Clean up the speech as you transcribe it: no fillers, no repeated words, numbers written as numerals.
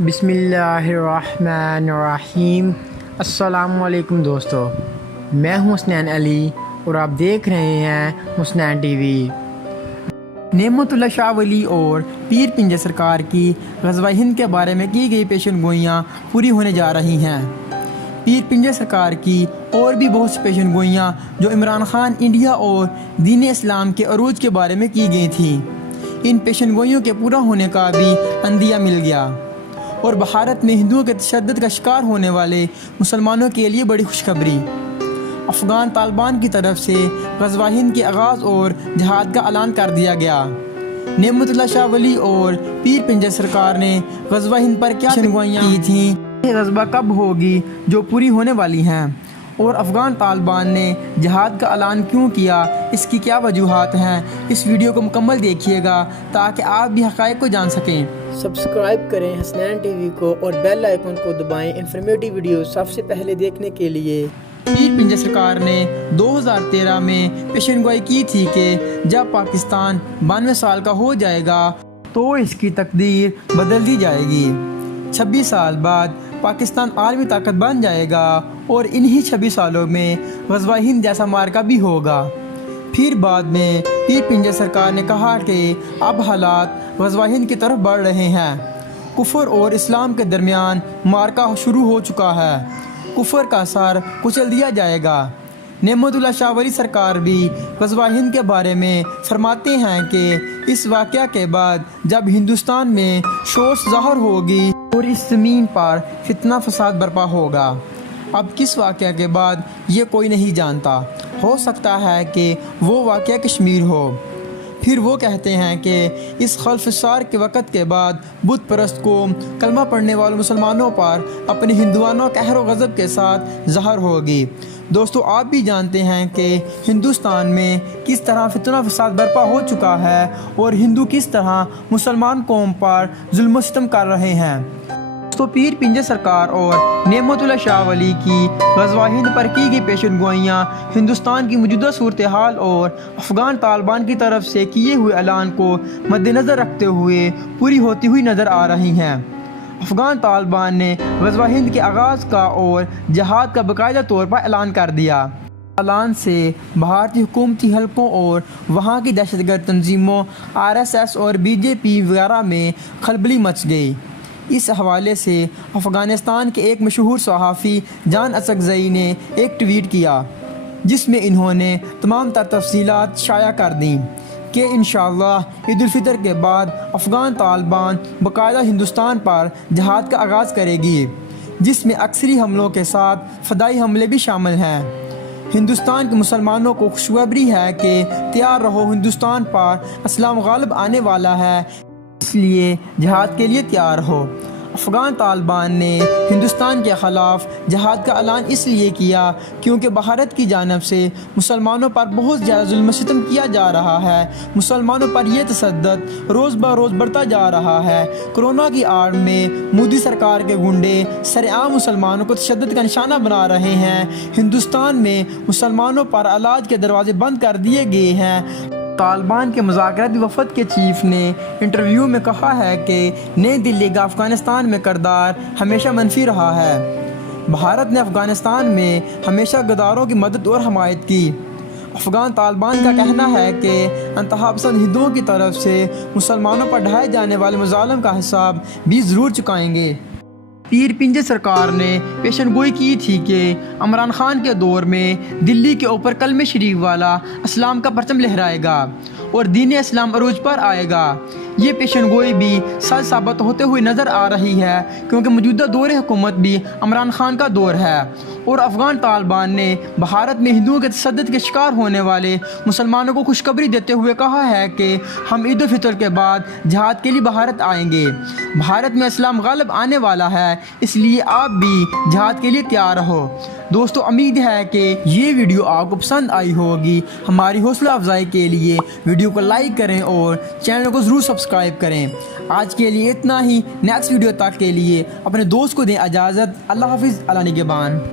بسم اللہ الرحمن الرحیم۔ السلام علیکم دوستو، میں ہوں حسنین علی اور آپ دیکھ رہے ہیں حسنین ٹی وی۔ نعمت اللہ شاہ ولی اور پیر پنجر سرکار کی غزوہ ہند کے بارے میں کی گئی پیشن گوئیاں پوری ہونے جا رہی ہیں۔ پیر پنجر سرکار کی اور بھی بہت سی پیشن گوئیاں جو عمران خان انڈیا اور دین اسلام کے عروج کے بارے میں کی گئی تھیں، ان پیشن گوئیوں کے پورا ہونے کا بھی عندیہ مل گیا اور بھارت میں ہندوؤں کے تشدد کا شکار ہونے والے مسلمانوں کے لیے بڑی خوشخبری۔ افغان طالبان کی طرف سے غزوہ ہند کے آغاز اور جہاد کا اعلان کر دیا گیا۔ نعمت اللہ شاہ ولی اور پیر پنجر سرکار نے غزوہ ہند پر کیا پیشن گوئیاں کی تھیں، یہ غزوہ کب ہوگی جو پوری ہونے والی ہیں، اور افغان طالبان نے جہاد کا اعلان کیوں کیا، اس کی کیا وجوہات ہیں، اس ویڈیو کو مکمل دیکھیے گا تاکہ آپ بھی حقائق کو جان سکیں۔ سبسکرائب کریں حسنین ٹی وی کو اور بیل آئیکن کو دبائیں انفارمیٹیو ویڈیو سب سے پہلے دیکھنے کے لیے۔ پیر پنجر سرکار نے 2013 میں پیشن گوئی کی تھی کہ جب پاکستان 92 سال کا ہو جائے گا تو اس کی تقدیر بدل دی جائے گی۔ 26 سال بعد پاکستان عالمی طاقت بن جائے گا اور انہی 26 سالوں میں غزوہ ہند جیسا معرکہ بھی ہوگا۔ پھر بعد میں پیر پنجر سرکار نے کہا کہ اب حالات غزوہ ہند کی طرف بڑھ رہے ہیں، کفر اور اسلام کے درمیان معرکہ شروع ہو چکا ہے، کفر کا سر کچل دیا جائے گا۔ نعمت اللہ شاہ ولی سرکار بھی غزوہ ہند کے بارے میں فرماتے ہیں کہ اس واقعہ کے بعد جب ہندوستان میں شورش ظاہر ہوگی اور اس زمین پر فتنہ فساد برپا ہوگا۔ اب کس واقعہ کے بعد یہ کوئی نہیں جانتا، ہو سکتا ہے کہ وہ واقعہ کشمیر ہو۔ پھر وہ کہتے ہیں کہ اس خلفشار کے وقت کے بعد بت پرست قوم کلمہ پڑھنے والے مسلمانوں پر اپنے ہندوانہ قہر و غضب کے ساتھ ظاہر ہوگی۔ دوستو، آپ بھی جانتے ہیں کہ ہندوستان میں کس طرح فتنہ فساد برپا ہو چکا ہے اور ہندو کس طرح مسلمان قوم پر ظلم و ستم کر رہے ہیں۔ تو پیر پنجر سرکار اور نعمت اللہ شاہ ولی کی غزوہ ہند پر کی گئی پیشن گوئیاں ہندوستان کی موجودہ صورتحال اور افغان طالبان کی طرف سے کیے ہوئے اعلان کو مد نظر رکھتے ہوئے پوری ہوتی ہوئی نظر آ رہی ہیں۔ افغان طالبان نے غزوہ ہند کے آغاز کا اور جہاد کا باقاعدہ طور پر اعلان کر دیا۔ اعلان سے بھارتی حکومتی حلقوں اور وہاں کی دہشت گرد تنظیموں RSS اور BJP وغیرہ میں کھلبلی مچ گئی۔ اس حوالے سے افغانستان کے ایک مشہور صحافی جان اڅکزئی نے ایک ٹویٹ کیا جس میں انہوں نے تمام تر تفصیلات شائع کر دیں کہ انشاءاللہ عید الفطر کے بعد افغان طالبان باقاعدہ ہندوستان پر جہاد کا آغاز کرے گی، جس میں عسکری حملوں کے ساتھ فضائی حملے بھی شامل ہیں۔ ہندوستان کے مسلمانوں کو خوشخبری ہے کہ تیار رہو، ہندوستان پر اسلام غالب آنے والا ہے، اس لیے جہاد کے لیے تیار ہو۔ افغان طالبان نے ہندوستان کے خلاف جہاد کا اعلان اس لیے کیا کیونکہ بھارت کی جانب سے مسلمانوں پر بہت زیادہ ظلم و ستم کیا جا رہا ہے، مسلمانوں پر یہ تشدد روز بروز بڑھتا جا رہا ہے۔ کورونا کی آڑ میں مودی سرکار کے گنڈے سرعام مسلمانوں کو تشدد کا نشانہ بنا رہے ہیں۔ ہندوستان میں مسلمانوں پر علاج کے دروازے بند کر دیے گئے ہیں۔ طالبان کے مذاکراتی وفد کے چیف نے انٹرویو میں کہا ہے کہ نئی دلی کا افغانستان میں کردار ہمیشہ منفی رہا ہے۔ بھارت نے افغانستان میں ہمیشہ غداروں کی مدد اور حمایت کی۔ افغان طالبان کا کہنا ہے کہ انتہا پسند ہندوؤں کی طرف سے مسلمانوں پر ڈھائے جانے والے مظالم کا حساب بھی ضرور چکائیں گے۔ پیر پنجر سرکار نے پیشن گوئی کی تھی کہ عمران خان کے دور میں دلی کے اوپر کلمہ شریف والا اسلام کا پرچم لہرائے گا اور دین اسلام عروج پر آئے گا۔ یہ پیشن گوئی بھی سچ ثابت ہوتے ہوئے نظر آ رہی ہے کیونکہ موجودہ دور حکومت بھی عمران خان کا دور ہے اور افغان طالبان نے بھارت میں ہندوؤں کے تشدد کے شکار ہونے والے مسلمانوں کو خوشخبری دیتے ہوئے کہا ہے کہ ہم عید الفطر کے بعد جہاد کے لیے بھارت آئیں گے، بھارت میں اسلام غالب آنے والا ہے، اس لیے آپ بھی جہاد کے لیے تیار رہو۔ دوستو، امید ہے کہ یہ ویڈیو آپ کو پسند آئی ہوگی۔ ہماری حوصلہ افزائی کے لیے ویڈیو کو لائک کریں اور چینل کو ضرور سبسکرائب کریں۔ آج کے لیے اتنا ہی، نیکسٹ ویڈیو تک کے لیے اپنے دوست کو دیں اجازت۔ اللہ حافظ، اللہ نگہبان۔